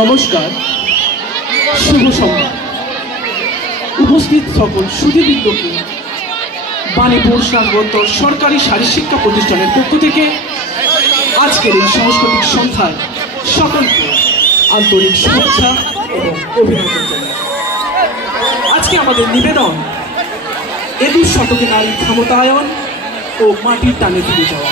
নমস্কার, শুভ সন্ধ্যা। উপস্থিত সকল সুধীবৃন্দকে বাণীপুর সার্বত্র সরকারি শারীর শিক্ষা প্রতিষ্ঠানের পক্ষ থেকে আজকের এই সাংস্কৃতিক সন্ধ্যায় সকলকে আন্তরিক শুভেচ্ছা এবং অভিনন্দন জানাই। আজকে আমাদের নিবেদন 21 শতকে নারী ক্ষমতায়ন ও মাটির টানে ফিরে যাওয়া।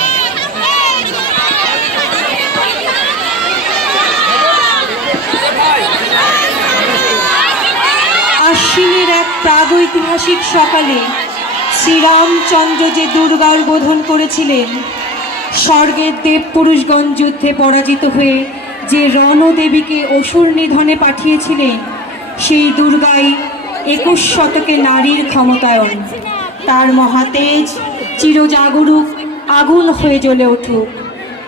আশ্বিনের এক প্রাগৈতিহাসিক সকালে শ্রীরামচন্দ্র যে দুর্গার বোধন করেছিলেন, স্বর্গের দেবপুরুষগণ যুদ্ধে পরাজিত হয়ে যে রণদেবীকে অসুর নিধনে পাঠিয়েছিলেন, সেই দুর্গাই 21 শতকে নারীর ক্ষমতায়ন। তার মহাতেজ চিরজাগরুক আগুন হয়ে জ্বলে উঠুক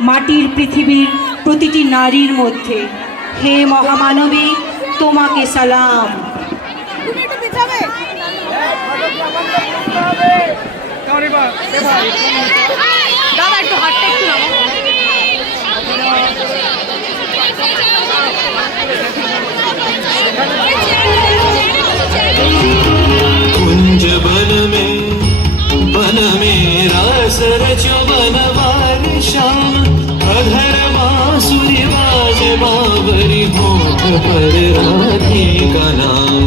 মাটির পৃথিবীর প্রতিটি নারীর মধ্যে। হে মহামানবী, তোমাকে সালাম। দাদা একটু হাতটা একটু कुंज बन में रास रचो बनवारी श्याम अधर बांसुरी बाजे बावरी होठ पर राधी का नाम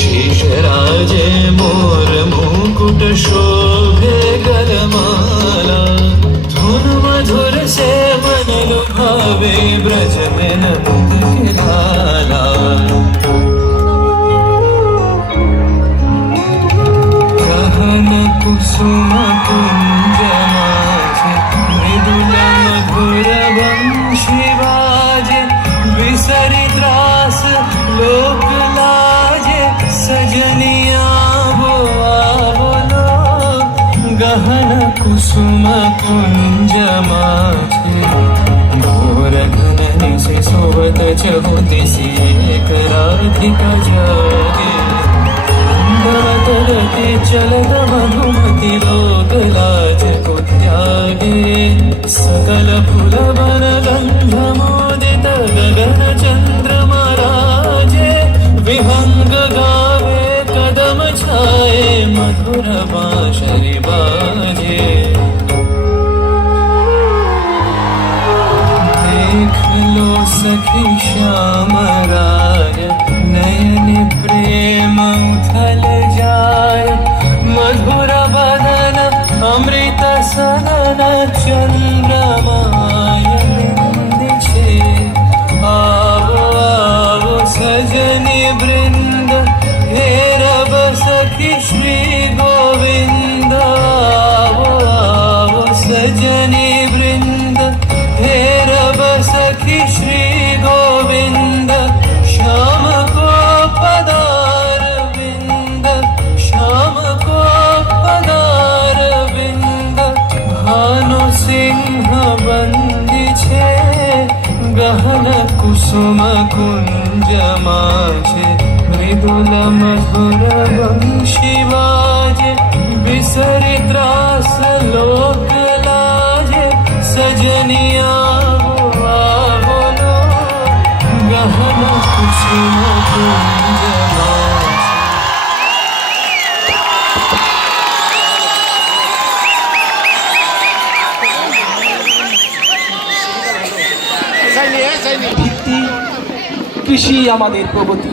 शेष राजे मोर मुकुट शोभे गलमाला धुन मधुर से मन लुभावे ब्रज में नंद के लाला कुसुम कुंज माझे मृदुल मधुर वंशी बाजे विसरि त्रास लोक लाजे सजनिया वो आवलो गहन कुसुम कुंज माझे घोर घननि से सोवत चहुदिसि एक राधिका जागे तरते चलत मधुमति लोक लाज को त्यागे सकल फूल वन गंध मोदित गगन चंद्रमा राजे विहंग गावे कदम छाए मधुर बांसुरी बाजे देख लो सखी श्याम राय नयन प्रेम उथल जाय मधुर बदन अमृत सदन चंद्रमाय बिंद छे आवो आवो सजनी वृंद हे रब सखी श्री गोविंद आवो आवो सजनी वृंद हे रब सखी श्री गोविंद श्याम को पदार बिंद श्याम को पदार बिंद भानु सिंह बंदी छे गहन कुसुम कुंज माझे मृदुल मधुर वंशी बाजे विसरि त्रास लोक लाजे सजनिया गहन कुसुम कुंज ভিত্তি কৃষি আমাদের প্রগতি,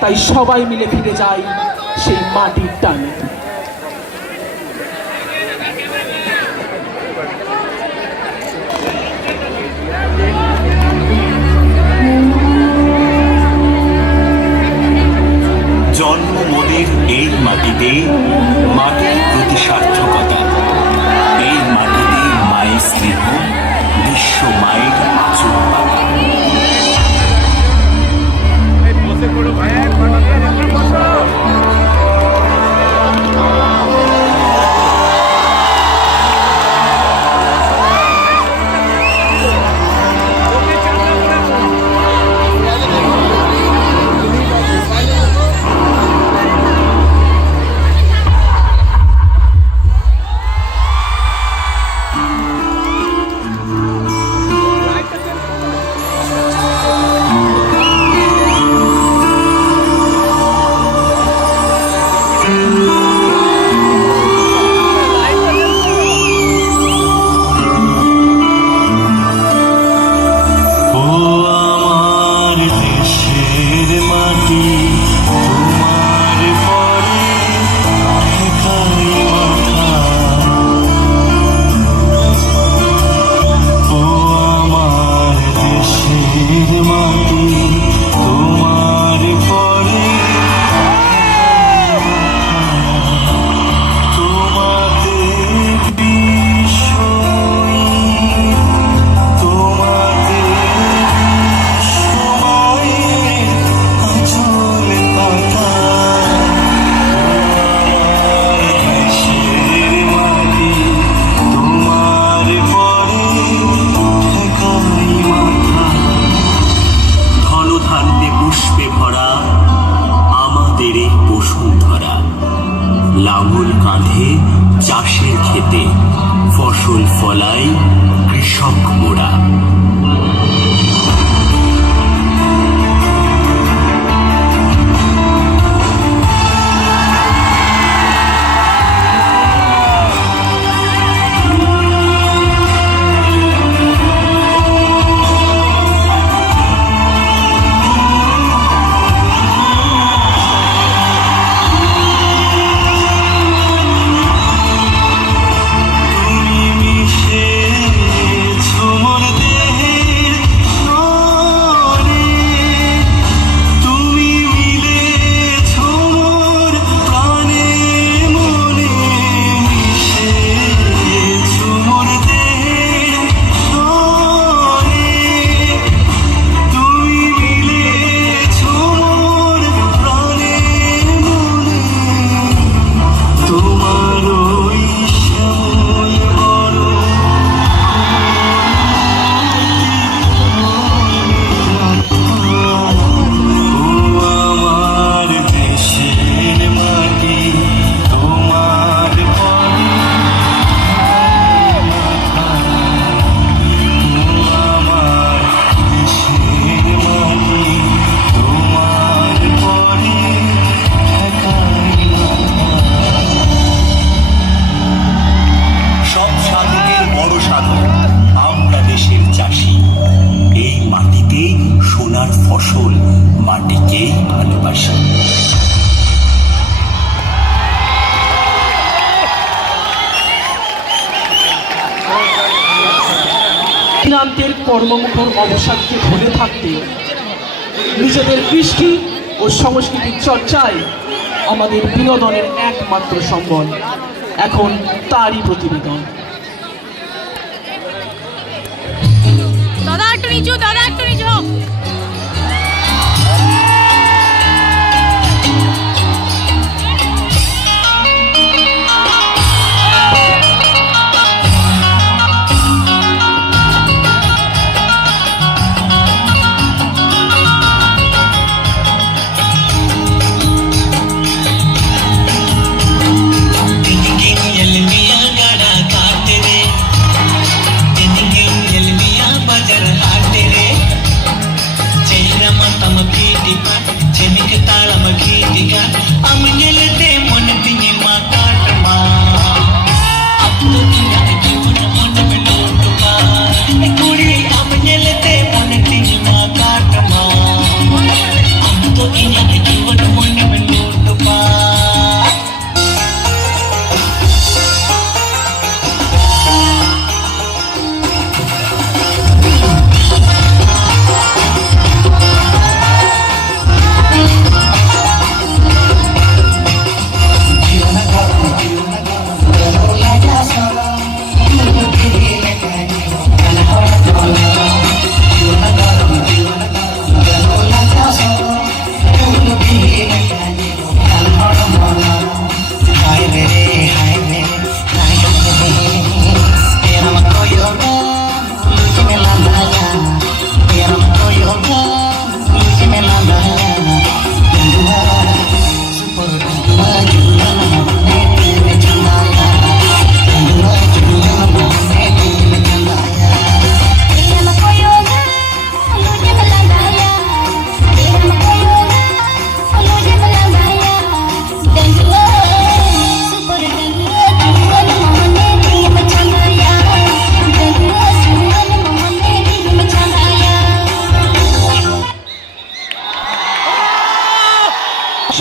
তাই সবাই মিলে ফিরে যাই সেই মাটির টানে। জন্ম মোদের এই মাটিতে, মাটির প্রতি সার্থকতা। এই মাটিতে মায়ের স্নেহ, বিশ্ব মায়ের আচর পাতা। লাঙল কাঁধে চাষের খেতে ফসল ফলায় কৃষক মোরা। ফসল মাটিকেই ভালোবাসে। দিনান্তের কর্মমুখর অবসাদকে ধরে থাকতে নিজেদের কৃষ্টি ও সংস্কৃতির চর্চায় আমাদের বিনোদনের একমাত্র সম্বল। এখন তারই প্রতিবেদন। দাদা একটু নিচু, দাদা একটু নিচু।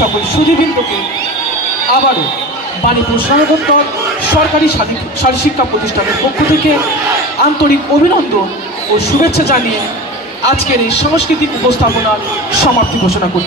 সকল সুধীবৃন্দকে আবারও বাণীপুর স্নাতকোত্তর সরকারি শারীরশিক্ষা প্রতিষ্ঠানের পক্ষ থেকে আন্তরিক অভিনন্দন ও শুভেচ্ছা জানিয়ে আজকের এই সাংস্কৃতিক উপস্থাপনার সমাপ্তি ঘোষণা করছি।